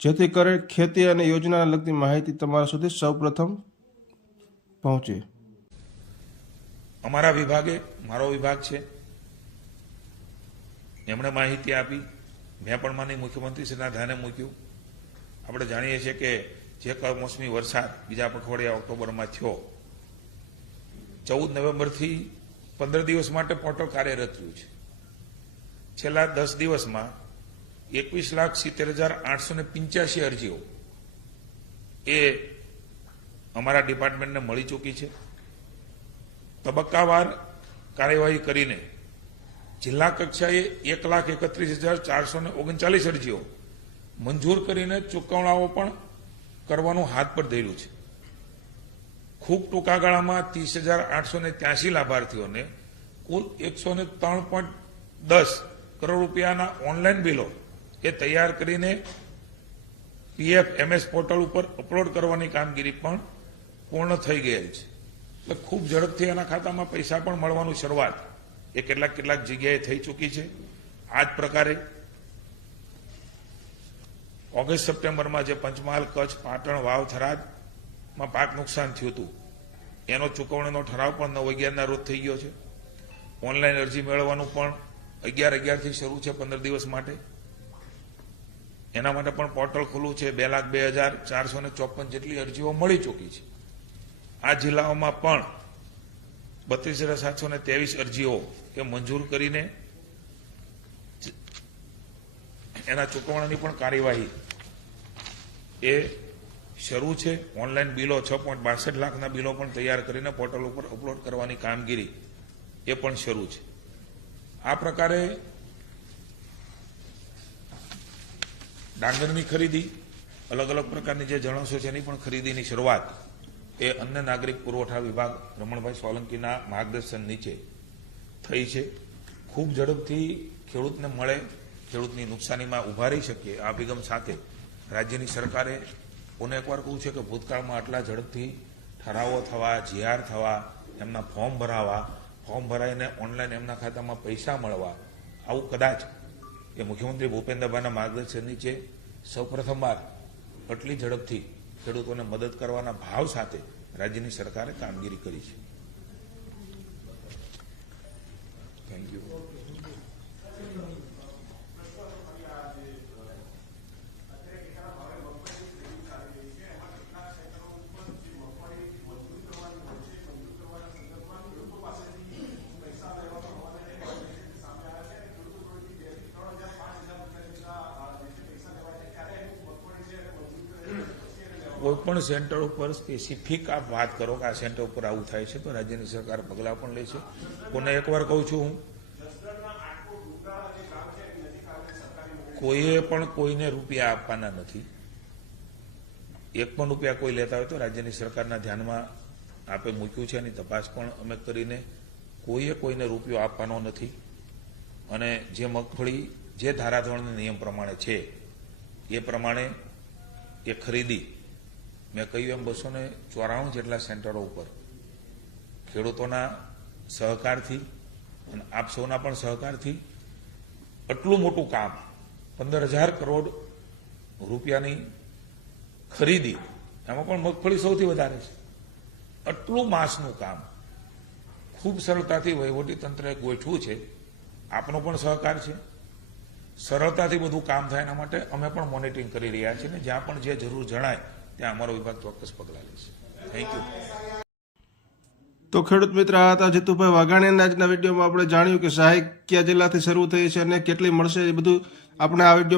જેથી કરી ખેતી અને યોજનાને લગતી માહિતી તમારા સુધી સૌપ્રથમ પહોંચે. અમારા વિભાગે, મારો વિભાગ છે, એમણે માહિતી આપી. મેં પણ માની મુખ્યમંત્રીશ્રીના ધ્યાને મૂક્યું. આપણે જાણીએ છીએ કે જે કમોસમી વરસાદ બીજા પખવાડિયા ઓક્ટોબરમાં થયો, ચૌદ નવેમ્બરથી પંદર દિવસ માટે પોર્ટલ કાર્યરત રહ્યું છે. છેલ્લા દસ દિવસમાં એકવીસ લાખ સિત્તેર હજાર આઠસો ને પિંચ્યાસી અરજીઓ એ અમારા ડિપાર્ટમેન્ટને મળી ચૂકી છે. તબક્કાવાર કાર્યવાહી કરીને જિલ્લા કક્ષાએ એક લાખ એકત્રીસ હજાર ચારસો ને ઓગણચાલીસ અરજીઓ મંજૂર કરીને ચૂકવણાઓ પણ કરવાનું હાથ પર ધર્યું છે. ખૂબ ટૂંકા ગાળામાં ત્રીસ હજાર આઠસો ને ત્યાસી લાભાર્થીઓને કુલ એકસો ને ત્રણ પોઈન્ટ દસ કરોડ રૂપિયાના ઓનલાઈન બિલો એ તૈયાર કરીને પીએફ, એમએસ પોર્ટલ ઉપર અપલોડ કરવાની કામગીરી પણ પૂર્ણ થઈ ગયેલ છે. એટલે ખૂબ ઝડપથી એના ખાતામાં પૈસા પણ મળવાનું શરૂઆત. એ કેટલાક કેટલાક જગ્યાએ થઈ ચૂકી છે. આ જ પ્રકારે ઓગસ્ટ સપ્ટેમ્બરમાં જે પંચમહાલ, કચ્છ, પાટણ, વાવ, થરાદમાં પાક નુકસાન થયું હતું. એનો ચૂકવણીનો ઠરાવ પણ નવ અગિયારના રોજ થઈ ગયો છે. ઓનલાઈન અરજી મેળવવાનું પણ અગિયાર અગિયારથી શરૂ છે પંદર દિવસ માટે. એના માટે પણ પોર્ટલ ખુલ્લું છે. બે લાખ બે હજાર ચારસો ને ચોપન જેટલી અરજીઓ મળી ચૂકી છે. આ જિલ્લાઓમાં પણ બત્રીસ હજાર સાતસો ને ત્રેવીસ અરજીઓ એ મંજૂર કરીને એના ચૂકવણાની પણ કાર્યવાહી એ શરૂ છે. ઓનલાઈન બિલો છ પોઈન્ટ બાસઠ લાખના બિલો પણ તૈયાર કરીને પોર્ટલ ઉપર અપલોડ કરવાની કામગીરી એ પણ શરૂ છે. આ પ્રકારે ડાંગરની ખરીદી, અલગ અલગ પ્રકારની જે જણસો છે એની પણ ખરીદીની શરૂઆત, એ અન્ય નાગરિક પુરવઠા વિભાગ રમણભાઈ સોલંકીના માર્ગદર્શન નીચે થઈ છે. ખૂબ ઝડપથી ખેડૂતને મળે, ખેડૂતની નુકસાનીમાં ઊભા રહી શકીએ. આ અભિગમ સાથે રાજ્યની સરકારે પુનઃ એકવાર કહું છે કે ભૂતકાળમાં આટલા ઝડપથી ઠરાવો થવા, જીઆર થવા, એમના ફોર્મ ભરાવા, ફોર્મ ભરાઈને ઓનલાઈન એમના ખાતામાં પૈસા મળવા, આવું કદાચ એ મુખ્યમંત્રી ભૂપેન્દ્રભાઈના માર્ગદર્શન નીચે સૌપ્રથમવાર આટલી ઝડપથી ખેડૂતોને મદદ કરવાના ભાવ સાથે રાજ્યની સરકારે કામગીરી કરી છે થેન્ક યુ કોઈ પણ સેન્ટર ઉપર સ્પેસિફિક આપ વાત કરો કે આ સેન્ટર ઉપર આવું થાય છે, તો રાજ્યની સરકાર પગલાં પણ લે છે કોને એકવાર કહું છું હું, કોઈએ પણ કોઈને રૂપિયા આપવાના નથી. એક પણ રૂપિયા કોઈ લેતા હોય તો રાજ્યની સરકારના ધ્યાનમાં આપે મૂક્યું છે એની તપાસ પણ અમે કરીને કોઈએ કોઈને રૂપિયો આપવાનો નથી. અને જે મગફળી, જે ધારાધોરણના નિયમ પ્રમાણે છે, એ પ્રમાણે એ ખરીદી મેં કહ્યું એમ બસો ને ચોરાણું જેટલા સેન્ટરો ઉપર. ખેડૂતોના સહકારથી અને આપ સૌના પણ સહકારથી આટલું મોટું કામ, પંદર હજાર કરોડ રૂપિયાની ખરીદી, એમાં પણ મગફળી સૌથી વધારે છે. આટલું માસનું કામ, ખૂબ સરળતાથી વહીવટી તંત્રએ ગોઠવું છે. આપનો પણ સહકાર છે. સરળતાથી બધું કામ થાય એના માટે અમે પણ મોનિટરિંગ કરી રહ્યા છીએ ને જ્યાં પણ જે જરૂર જણાય ત્યાં અમારો વિભાગ ચોક્કસ પગલાં લેશે. થેન્ક યુ તો ખેડૂત મિત્ર હતા જીતુભાઈ વાઘાણીના આજના વિડીયોમાં આપણે જાણ્યું કે સહાય કયા જિલ્લાથી શરૂ થઈ છે અને કેટલી મળશે એ બધું આપણે આ વીડિયો